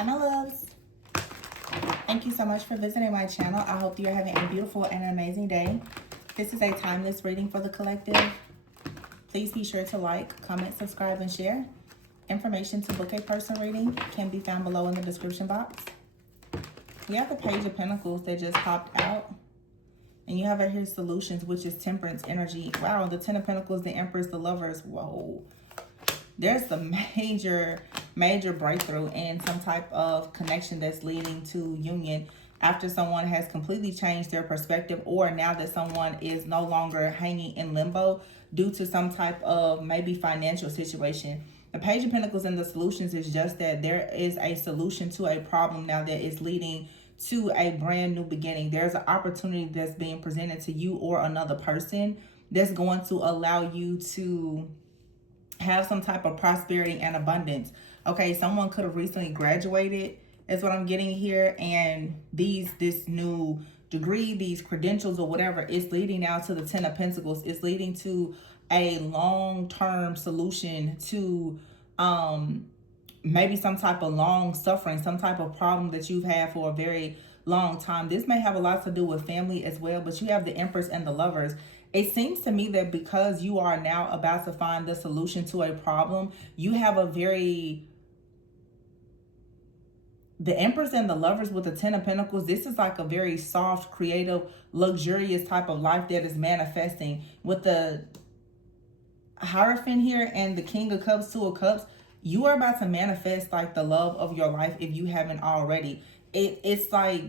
Hi, my loves. Thank you so much for visiting my channel. I hope you're having a beautiful and amazing day. This is a timeless reading for the collective. Please be sure to like, comment, subscribe, and share. Information to book a personal reading can be found below in the description box. We have the Page of Pentacles that just popped out. And you have right here solutions, which is temperance energy. Wow, the Ten of Pentacles, the Empress, the Lovers. Whoa. There's a major breakthrough in some type of connection that's leading to union after someone has completely changed their perspective, or now that someone is no longer hanging in limbo due to some type of maybe financial situation. The Page of Pentacles and the solutions is just that there is a solution to a problem now that is leading to a brand new beginning. There's an opportunity that's being presented to you or another person that's going to allow you to have some type of prosperity and abundance. Okay, someone could have recently graduated, is what I'm getting here, and this new degree, these credentials or whatever, is leading now to the Ten of Pentacles. It's leading to a long-term solution to maybe some type of long suffering, some type of problem that you've had for a very long time. This may have a lot to do with family as well, but you have the Empress and the Lovers. It seems to me that because you are now about to find the solution to a problem, you have the Empress and the Lovers with the Ten of Pentacles. This is like a very soft, creative, luxurious type of life that is manifesting. With the Hierophant here and the King of Cups, Two of Cups, you are about to manifest like the love of your life if you haven't already. It's like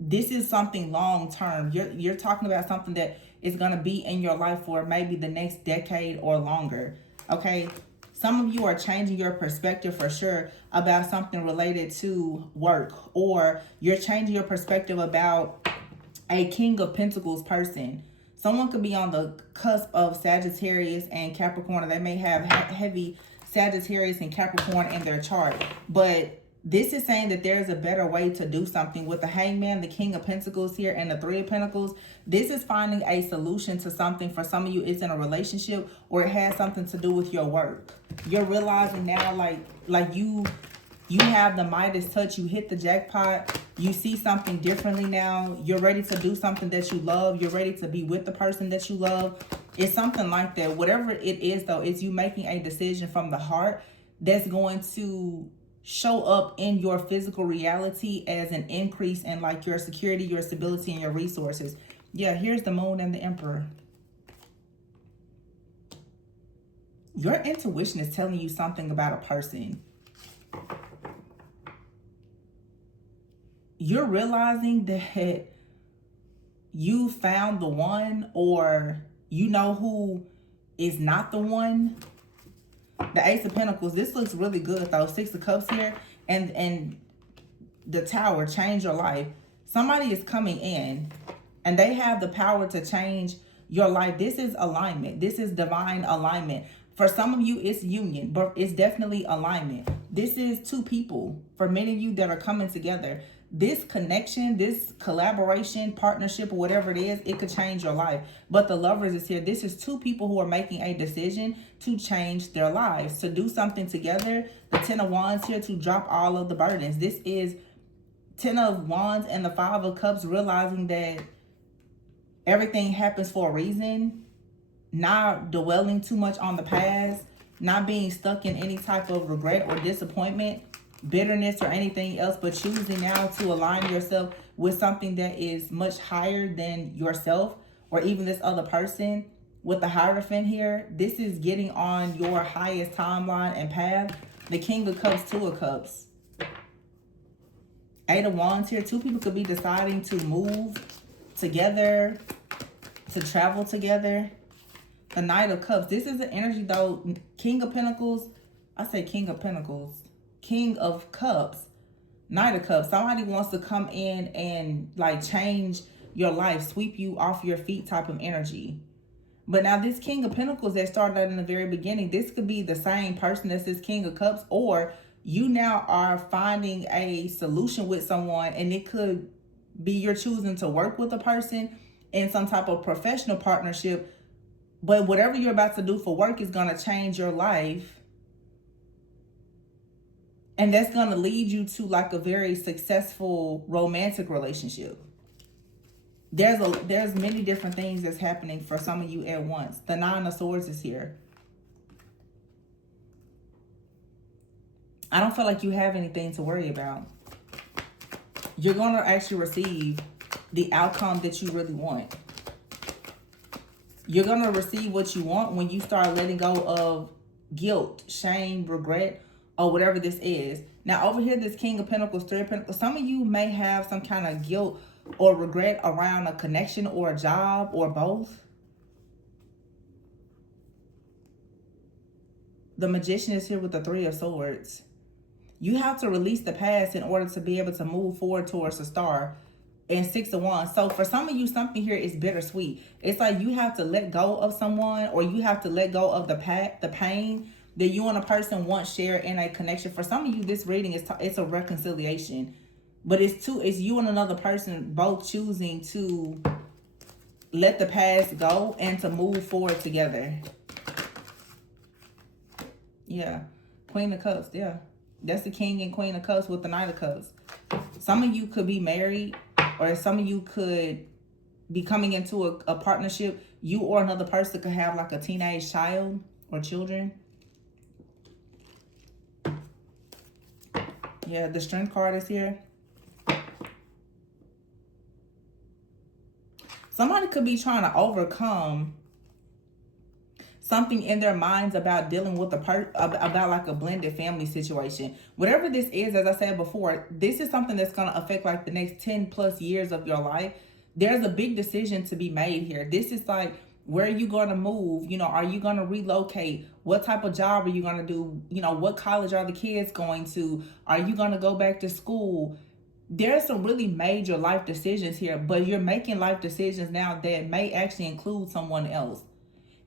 this is something long term. You're talking about something that is going to be in your life for maybe the next decade or longer. Okay, some of you are changing your perspective for sure about something related to work, or you're changing your perspective about a King of Pentacles person. Someone could be on the cusp of Sagittarius and Capricorn. They may have heavy Sagittarius and Capricorn in their chart, but this is saying that there's a better way to do something. With the Hangman, the King of Pentacles here, and the Three of Pentacles, this is finding a solution to something. For some of you, it's in a relationship, or it has something to do with your work. You're realizing now, like you have the Midas touch. You hit the jackpot. You see something differently now. You're ready to do something that you love. You're ready to be with the person that you love. It's something like that. Whatever it is, though, it's you making a decision from the heart that's going to show up in your physical reality as an increase in like your security, your stability, and your resources. Yeah, here's the Moon and the Emperor. Your intuition is telling you something about a person. You're realizing that you found the one, or you know who is not the one. The Ace of Pentacles, this looks really good though. Six of Cups here, and the Tower, change your life. Somebody is coming in and they have the power to change your life. This is alignment. This is divine alignment. For some of you, it's union, but it's definitely alignment. This is two people, for many of you, that are coming together. This connection, this collaboration, partnership, or whatever it is, it could change your life. But the Lovers is here. This is two people who are making a decision to change their lives, to do something together. The Ten of Wands here, to drop all of the burdens. This is Ten of Wands and the Five of Cups, realizing that everything happens for a reason. Not dwelling too much on the past. Not being stuck in any type of regret or disappointment, bitterness, or anything else, but choosing now to align yourself with something that is much higher than yourself or even this other person. With the Hierophant here, this is getting on your highest timeline and path. The King of Cups, Two of Cups. Eight of Wands here. Two people could be deciding to move together, to travel together. The Knight of Cups. This is an energy though. King of Pentacles. I say King of Pentacles. King of Cups, Knight of Cups. Somebody wants to come in and like change your life, sweep you off your feet type of energy. But now this King of Pentacles that started out in the very beginning, this could be the same person as this King of Cups, or you now are finding a solution with someone, and it could be you're choosing to work with a person in some type of professional partnership. But whatever you're about to do for work is going to change your life And that's going to lead you to like a very successful romantic relationship. There's many different things that's happening for some of you at once. The Nine of Swords is here. I don't feel like you have anything to worry about. You're going to actually receive the outcome that you really want. You're going to receive what you want when you start letting go of guilt, shame, regret, or whatever this is. Now, over here, this King of Pentacles, Three of Pentacles, some of you may have some kind of guilt or regret around a connection or a job or both. The Magician is here with the Three of Swords. You have to release the past in order to be able to move forward towards the star. And Six of Wands. So for some of you, something here is bittersweet. It's like you have to let go of someone, or you have to let go of the pain that you and a person once shared in a connection. For some of you, this reading is it's a reconciliation, but it's you and another person both choosing to let the past go and to move forward together. Yeah, Queen of Cups. Yeah, that's the King and Queen of Cups with the Knight of Cups. Some of you could be married, or some of you could be coming into a partnership. You or another person could have like a teenage child or children. Yeah, the Strength card is here. Somebody could be trying to overcome something in their minds about dealing with about like a blended family situation. Whatever this is, as I said before, this is something that's going to affect like the next 10 plus years of your life. There's a big decision to be made here. This is like, where are you going to move? You know, are you going to relocate? What type of job are you going to do? You know, what college are the kids going to? Are you going to go back to school? There's some really major life decisions here, but you're making life decisions now that may actually include someone else.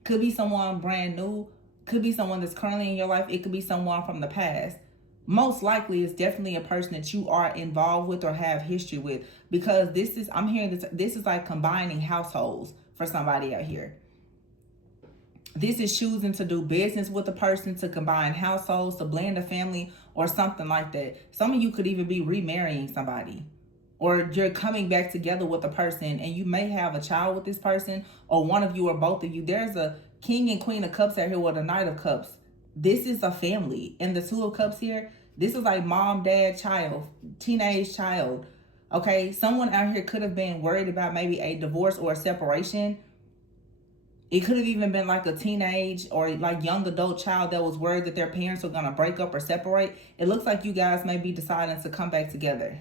Could be someone brand new. Could be someone that's currently in your life. It could be someone from the past. Most likely, it's definitely a person that you are involved with or have history with. Because I'm hearing this is like combining households for somebody out here. This is choosing to do business with a person, to combine households, to blend a family, or something like that. Some of you could even be remarrying somebody. Or you're coming back together with a person and you may have a child with this person, or one of you or both of you. There's a King and Queen of Cups out here with a Knight of Cups. This is a family. And the Two of Cups here, this is like mom, dad, child, teenage child. Okay, someone out here could have been worried about maybe a divorce or a separation. It could have even been like a teenage or like young adult child that was worried that their parents were going to break up or separate. It looks like you guys may be deciding to come back together.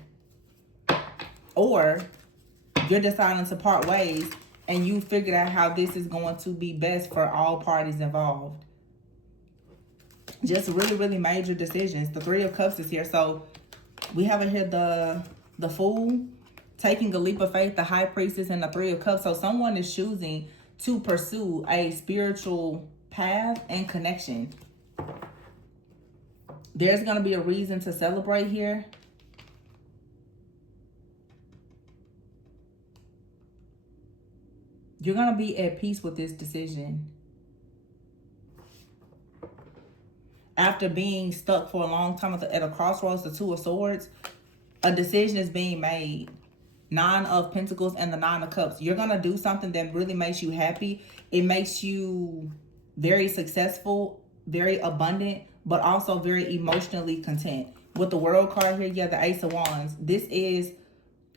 Or you're deciding to part ways and you figured out how this is going to be best for all parties involved. Just really, really major decisions. The Three of Cups is here. So we have it here, the Fool, taking a leap of faith, the High Priestess, and the Three of Cups. So someone is choosing to pursue a spiritual path and connection. There's going to be a reason to celebrate here. You're going to be at peace with this decision. After being stuck for a long time at a crossroads, the Two of Swords, a decision is being made. Nine of Pentacles and the Nine of Cups. You're going to do something that really makes you happy. It makes you very successful, very abundant, but also very emotionally content. With the World card here, you have the Ace of Wands. This is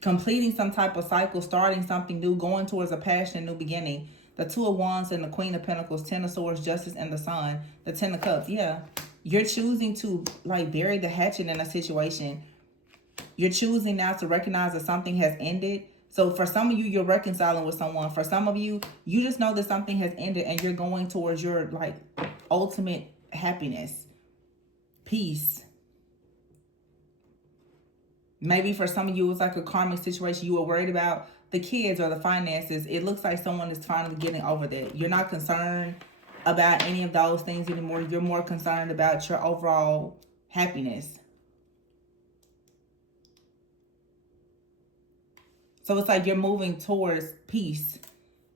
completing some type of cycle, starting something new, going towards a passionate new beginning. The Two of Wands and the Queen of Pentacles, Ten of Swords, Justice, and the Sun. The Ten of Cups. Yeah. You're choosing to like bury the hatchet in a situation. You're choosing now to recognize that something has ended. So for some of you, you're reconciling with someone. For some of you, you just know that something has ended and you're going towards your like ultimate happiness, peace. Maybe for some of you, it's like a karmic situation. You were worried about the kids or the finances. It looks like someone is finally getting over that. You're not concerned about any of those things anymore. You're more concerned about your overall happiness. So it's like you're moving towards peace,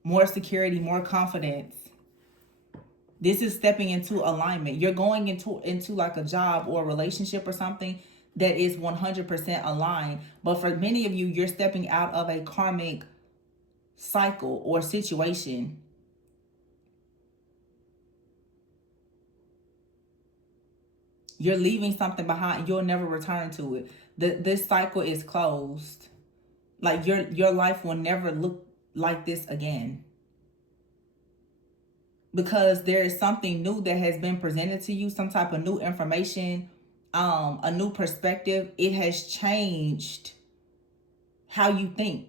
more security, more confidence. This is stepping into alignment. You're going into like a job or a relationship or something that is 100% aligned. But for many of you, you're stepping out of a karmic cycle or situation. You're leaving something behind. You'll never return to it. This cycle is closed. Like your life will never look like this again. Because there is something new that has been presented to you, some type of new information, a new perspective. It has changed how you think.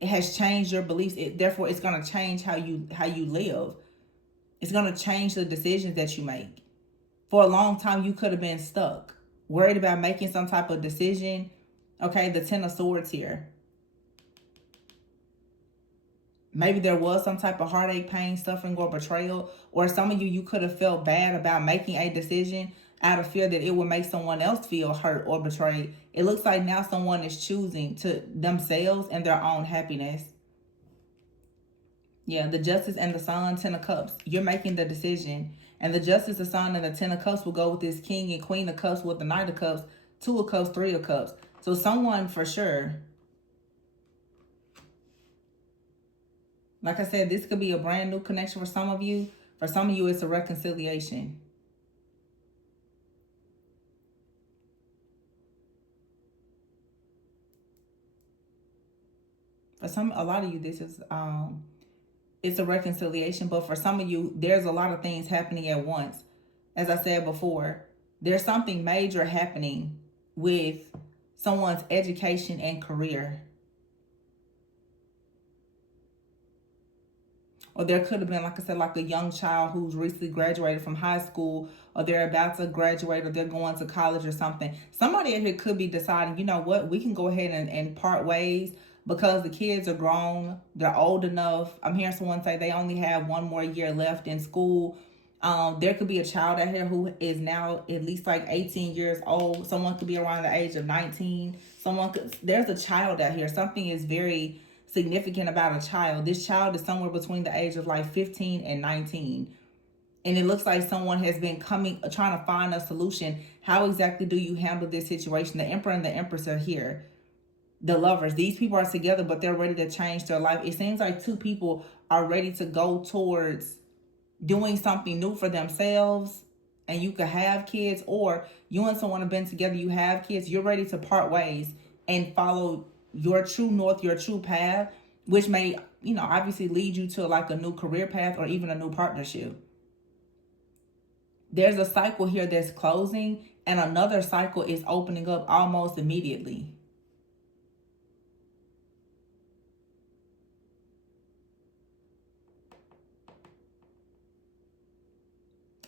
It has changed your beliefs. Therefore, it's going to change how you live. It's going to change the decisions that you make. For a long time, you could have been stuck, worried about making some type of decision. Okay, the Ten of Swords here. Maybe there was some type of heartache, pain, suffering, or betrayal. Or some of you could have felt bad about making a decision out of fear that it would make someone else feel hurt or betrayed. It looks like now someone is choosing to themselves and their own happiness. Yeah, the Justice and the Sun, Ten of Cups. You're making the decision. And the Justice, the Sun, and the Ten of Cups will go with this King and Queen of Cups with the Knight of Cups, Two of Cups, Three of Cups. So someone for sure, like I said, this could be a brand new connection for some of you. For some of you, it's a reconciliation. For a lot of you, this is it's a reconciliation. But for some of you, there's a lot of things happening at once. As I said before, there's something major happening with someone's education and career. Or there could have been, like I said, like a young child who's recently graduated from high school, or they're about to graduate, or they're going to college or something. Somebody here could be deciding, you know what, we can go ahead and part ways because the kids are grown, they're old enough. I'm hearing someone say they only have one more year left in school. There could be a child out here who is now at least like 18 years old. Someone could be around the age of 19. There's a child out here. Something is very significant about a child. This child is somewhere between the age of like 15 and 19. And it looks like someone has been trying to find a solution. How exactly do you handle this situation? The Emperor and the Empress are here. The Lovers. These people are together, but they're ready to change their life. It seems like two people are ready to go towards doing something new for themselves. And you could have kids, or you and someone have been together, you have kids, you're ready to part ways and follow your true north, your true path, which may, obviously lead you to like a new career path or even a new partnership. There's a cycle here that's closing and another cycle is opening up almost immediately.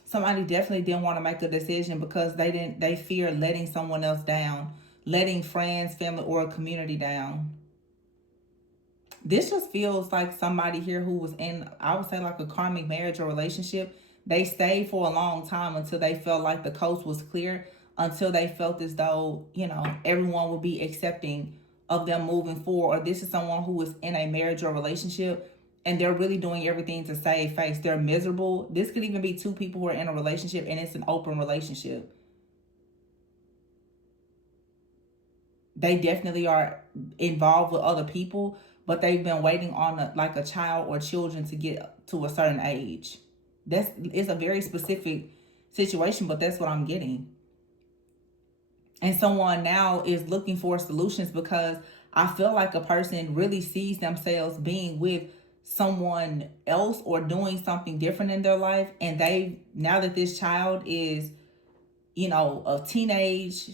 Somebody definitely didn't want to make a decision because they fear letting someone else down, letting friends, family, or a community down. This just feels like somebody here who was in, I would say, like a karmic marriage or relationship. They stayed for a long time until they felt like the coast was clear, until they felt as though, everyone would be accepting of them moving forward. Or this is someone who was in a marriage or relationship and they're really doing everything to save face. They're miserable. This could even be two people who are in a relationship and it's an open relationship. They definitely are involved with other people, but they've been waiting on a child or children to get to a certain age. It's a very specific situation, but that's what I'm getting. And someone now is looking for solutions because I feel like a person really sees themselves being with someone else or doing something different in their life. And now that this child is, of teenage,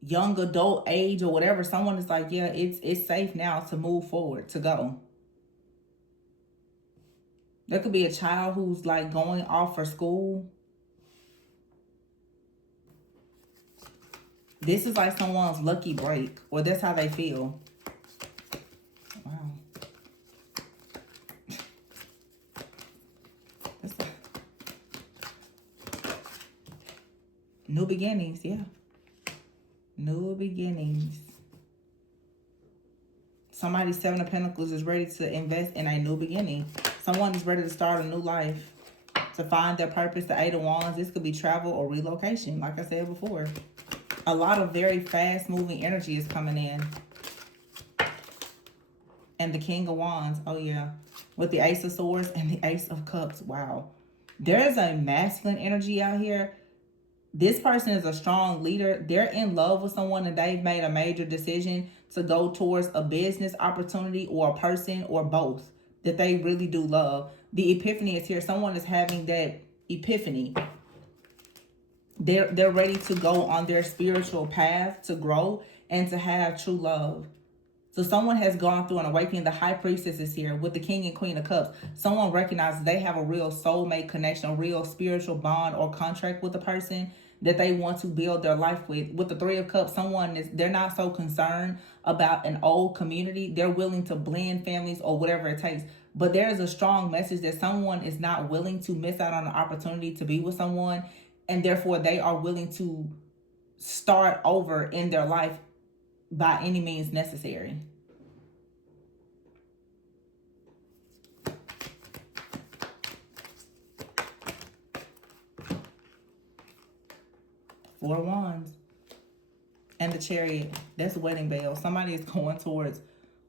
young adult age or whatever, someone is like, yeah, it's safe now to move forward, to go. There could be a child who's like going off for school. This is like someone's lucky break, or that's how they feel. Wow. New beginnings, yeah. New beginnings. Somebody, Seven of Pentacles, is ready to invest in a new beginning. Someone is ready to start a new life, to find their purpose. The Eight of Wands. This could be travel or relocation, like I said before. A lot of very fast-moving energy is coming in. And the King of Wands. Oh, yeah. With the Ace of Swords and the Ace of Cups. Wow. There is a masculine energy out here. This person is a strong leader. They're in love with someone and they've made a major decision to go towards a business opportunity or a person or both that they really do love. The epiphany is here. Someone is having that epiphany. They're ready to go on their spiritual path to grow and to have true love. So someone has gone through an awakening. The High Priestess is here with the King and Queen of Cups. Someone recognizes they have a real soulmate connection, a real spiritual bond or contract with a person that they want to build their life with. With the Three of Cups, they're not so concerned about an old community. They're willing to blend families or whatever it takes. But there's a strong message that someone is not willing to miss out on an opportunity to be with someone. And therefore, they are willing to start over in their life by any means necessary. Four of Wands. And the Chariot. That's a wedding bell. Somebody is going towards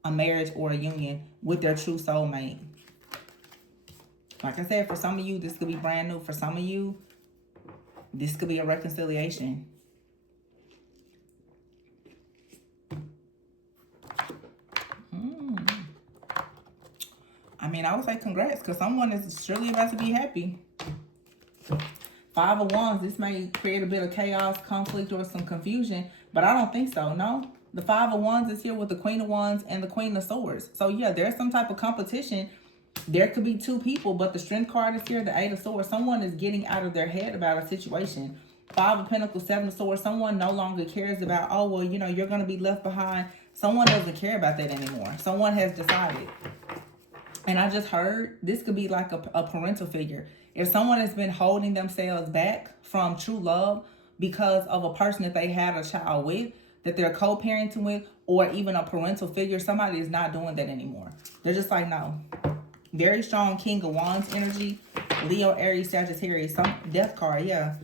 a marriage or a union with their true soulmate. Like I said, for some of you, this could be brand new. For some of you, this could be a reconciliation. I mean, I would say congrats, because someone is surely about to be happy. Five of Wands, this may create a bit of chaos, conflict, or some confusion, but I don't think so, no. The Five of Wands is here with the Queen of Wands and the Queen of Swords. So yeah, there's some type of competition. There could be two people, but the Strength card is here, the Eight of Swords. Someone is getting out of their head about a situation. Five of Pentacles, Seven of Swords. Someone no longer cares about, oh, well, you know, you're going to be left behind. Someone doesn't care about that anymore. Someone has decided. And I just heard this could be like a parental figure. If someone has been holding themselves back from true love because of a person that they had a child with, that they're co-parenting with, or even a parental figure, somebody is not doing that anymore. They're just like, no. Very strong King of Wands energy. Leo, Aries, Sagittarius. Some death card, yeah.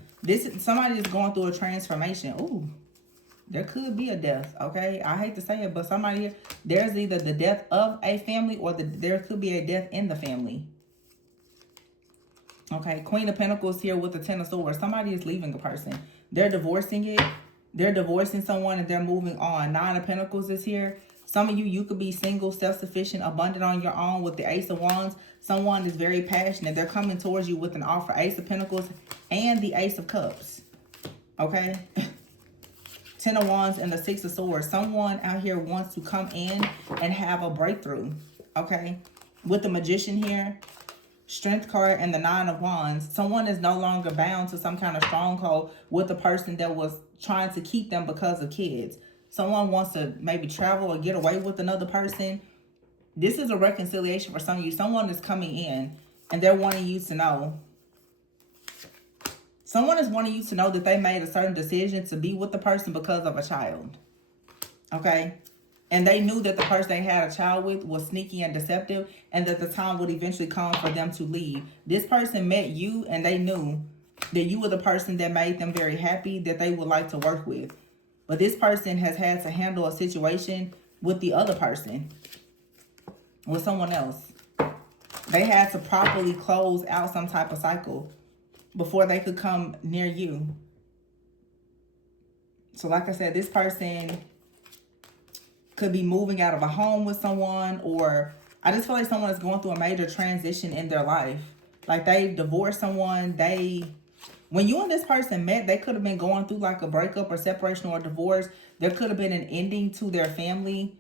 Somebody is going through a transformation. Ooh. There could be a death, okay? I hate to say it, but somebody here, there's either the death of a family or there could be a death in the family. Okay, Queen of Pentacles here with the Ten of Swords. Somebody is leaving a person. They're divorcing it. They're divorcing someone and they're moving on. Nine of Pentacles is here. Some of you could be single, self-sufficient, abundant on your own with the Ace of Wands. Someone is very passionate. They're coming towards you with an offer. Ace of Pentacles and the Ace of Cups. Okay? Ten of Wands and the Six of Swords. Someone out here wants to come in and have a breakthrough. Okay? With the Magician here. Strength card and the Nine of Wands. Someone is no longer bound to some kind of stronghold with a person that was trying to keep them because of kids. Someone wants to maybe travel or get away with another person. This is a reconciliation for some of you. Someone is coming in and they're wanting you to know. Someone is wanting you to know that they made a certain decision to be with the person because of a child. Okay? And they knew that the person they had a child with was sneaky and deceptive, and that the time would eventually come for them to leave. This person met you and they knew that you were the person that made them very happy, that they would like to work with. But this person has had to handle a situation with the other person, with someone else. They had to properly close out some type of cycle before they could come near you. So like I said, this person could be moving out of a home with someone, or I just feel like someone is going through a major transition in their life. Like they divorced someone. When you and this person met, they could have been going through like a breakup or separation or divorce. There could have been an ending to their family.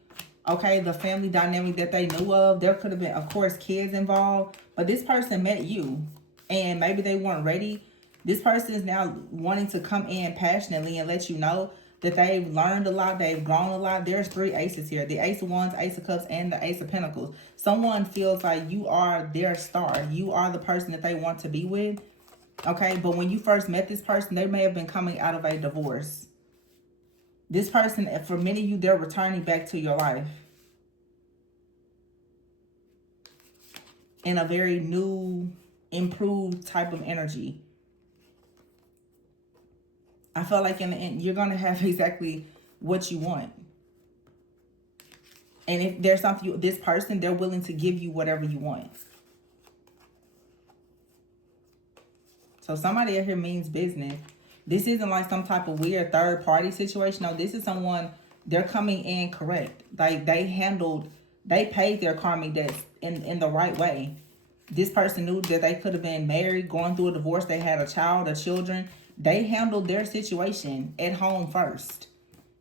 Okay, the family dynamic that they knew of. There could have been, of course, kids involved. But this person met you and maybe they weren't ready. This person is now wanting to come in passionately and let you know that they've learned a lot, they've grown a lot. There's three aces here. The Ace of Wands, Ace of Cups, and the Ace of Pentacles. Someone feels like you are their star. You are the person that they want to be with. Okay, but when you first met this person, they may have been coming out of a divorce. This person, for many of you, they're returning back to your life. in a very new, improved type of energy. I feel like in the end, you're going to have exactly what you want. And if there's something, this person, they're willing to give you whatever you want. So somebody out here means business. This isn't like some type of weird third party situation. No, this is someone, they're coming in correct. Like they paid their karmic debts in the right way. This person knew that they could have been married, going through a divorce. They had a child, or children. They handled their situation at home first.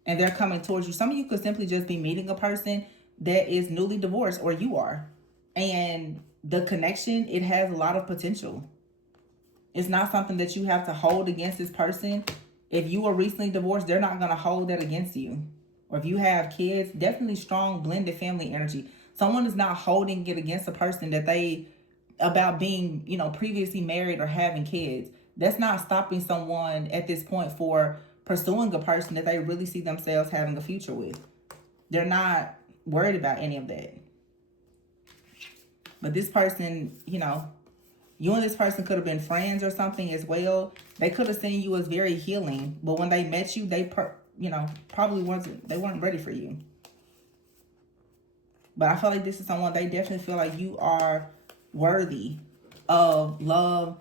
And they're coming towards you. Some of you could simply just be meeting a person that is newly divorced, or you are. And the connection, it has a lot of potential. It's not something that you have to hold against this person. If you were recently divorced, they're not going to hold that against you. Or if you have kids, definitely strong blended family energy. Someone is not holding it against a person that they, about being, previously married or having kids. That's not stopping someone at this point for pursuing a person that they really see themselves having a future with. They're not worried about any of that. But this person, you and this person could have been friends or something as well. They could have seen you as very healing, but when they met you, they probably weren't ready for you. But I feel like this is someone, they definitely feel like you are worthy of love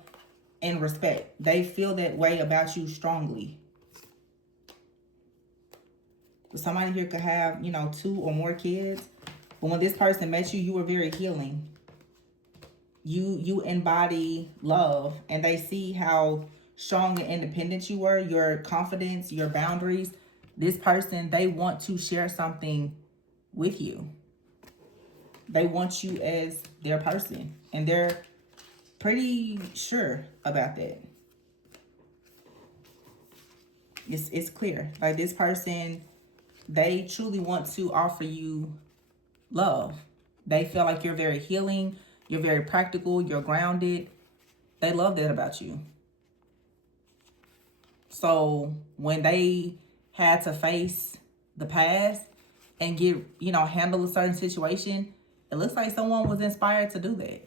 and respect. They feel that way about you strongly. But somebody here could have, 2 or more kids. But when this person met you, you were very healing. You embody love, and they see how strong and independent you were, your confidence, your boundaries. This person, they want to share something with you. They want you as their person, and they're pretty sure about that. It's clear. Like, this person, they truly want to offer you love. They feel like you're very healing. You're very practical. You're grounded. They love that about you. So when they had to face the past and handle a certain situation, it looks like someone was inspired to do that.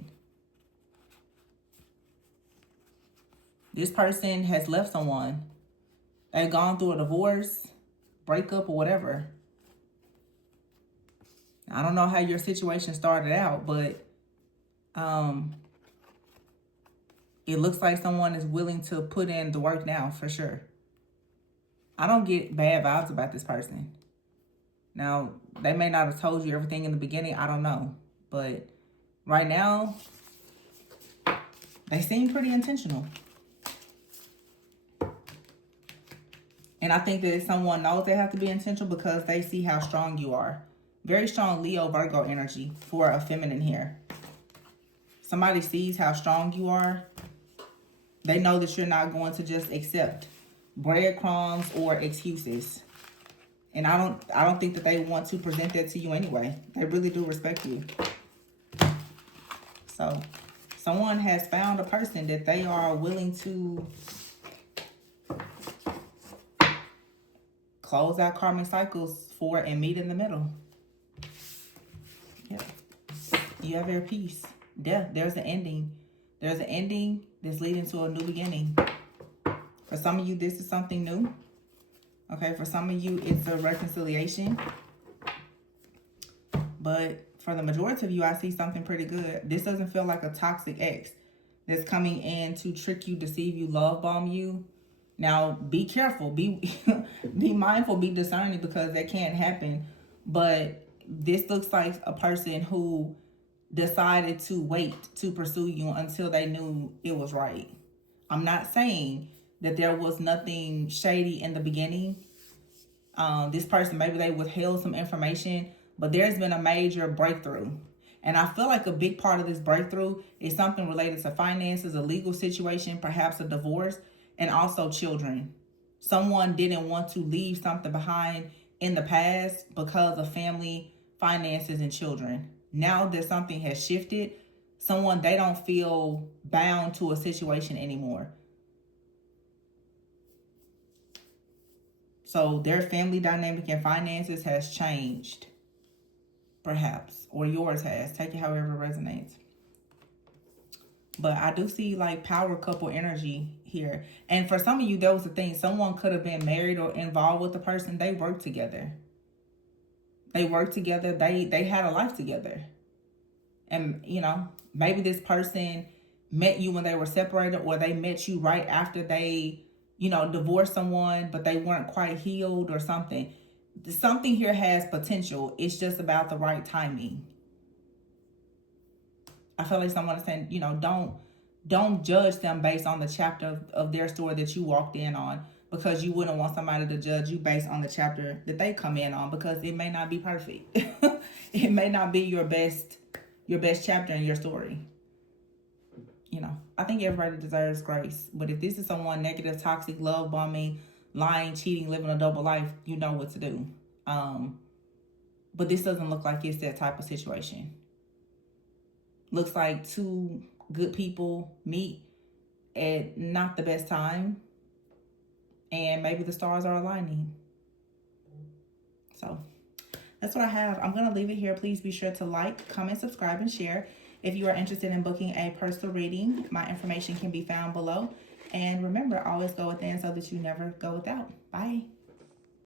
This person has left someone. They've gone through a divorce, breakup, or whatever. I don't know how your situation started out, but it looks like someone is willing to put in the work now, for sure. I don't get bad vibes about this person. Now, they may not have told you everything in the beginning. I don't know. But right now, they seem pretty intentional. And I think that someone knows they have to be intentional because they see how strong you are. Very strong Leo, Virgo energy for a feminine here. Somebody sees how strong you are. They know that you're not going to just accept breadcrumbs or excuses. And I don't think that they want to present that to you anyway. They really do respect you. So someone has found a person that they are willing to close out karmic cycles for and meet in the middle. Yeah. You have your peace. Death. There's an ending. There's an ending that's leading to a new beginning. For some of you, this is something new. Okay, for some of you, it's a reconciliation. But for the majority of you, I see something pretty good. This doesn't feel like a toxic ex that's coming in to trick you, deceive you, love bomb you. Now, be careful. Be mindful. Be discerning, because that can't happen. But this looks like a person who decided to wait to pursue you until they knew it was right. I'm not saying that there was nothing shady in the beginning. This person, maybe they withheld some information, but there's been a major breakthrough. And I feel like a big part of this breakthrough is something related to finances, a legal situation, perhaps a divorce, and also children. Someone didn't want to leave something behind in the past because of family, finances, and children. Now that something has shifted, they don't feel bound to a situation anymore. So their family dynamic and finances has changed, perhaps, or yours has. Take it however it resonates. But I do see like power couple energy here. And for some of you, that was the thing. Someone could have been married or involved with the person. They worked together. They worked together. They had a life together. And, you know, maybe this person met you when they were separated, or they met you right after they, you know, divorced someone, but they weren't quite healed or something. Something here has potential. It's just about the right timing. I feel like someone is saying, you know, don't judge them based on the chapter of their story that you walked in on, because you wouldn't want somebody to judge you based on the chapter that they come in on, because it may not be perfect. It may not be your best chapter in your story. You know, I think everybody deserves grace. But if this is someone negative, toxic, love bombing, lying, cheating, living a double life, you know what to do. But this doesn't look like it's that type of situation. Looks like two good people meet at not the best time, and maybe the stars are aligning. So that's what I have. I'm going to leave it here. Please be sure to like, comment, subscribe, and share. If you are interested in booking a personal reading, my information can be found below. And remember, always go within so that you never go without. Bye.